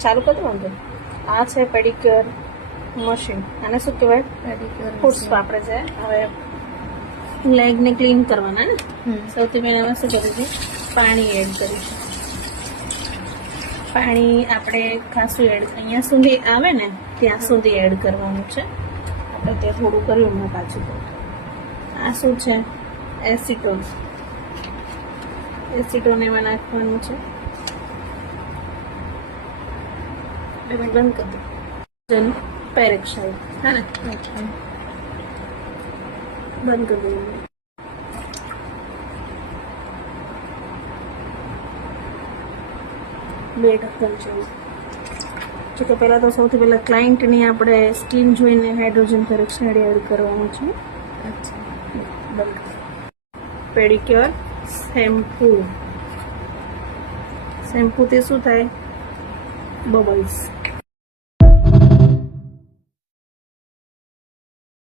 ચાલુ કરી દો વાંધો. આ છે પેડિક્યોર મશીન. આને શું કહેવાય? પેડિક્યોર ફૂટ્સ વાપરે છે. હવે લેગ ને ક્લીન કરવાના ને. સૌથી પહેલા શું કરીશું? પાણી એડ કરીશું. પાણી આપણે ખાસું એડ અહીંયા સુધી આવે ને ત્યાં સુધી એડ કરવાનું છે. આપણે તે થોડું કર્યું હમણાં પાછું. આ શું છે? એસિટોન. એસિટોન એમાં નાખવાનું છે. બંધ કરી દો. પેરેક્સાઇડ. હા ને? બંધ કરી દો. બે ઢક્કન છે. જો કે પહેલાં તો સૌથી પહેલાં ક્લાયન્ટની આપણે સ્કીન જોઈને હાઇડ્રોજન પેરોક્સાઇડ એડ કરવાનું છે. બંધ. Pedicure shampoo. શેમ્પૂથી શું થાય? બબલ્સ.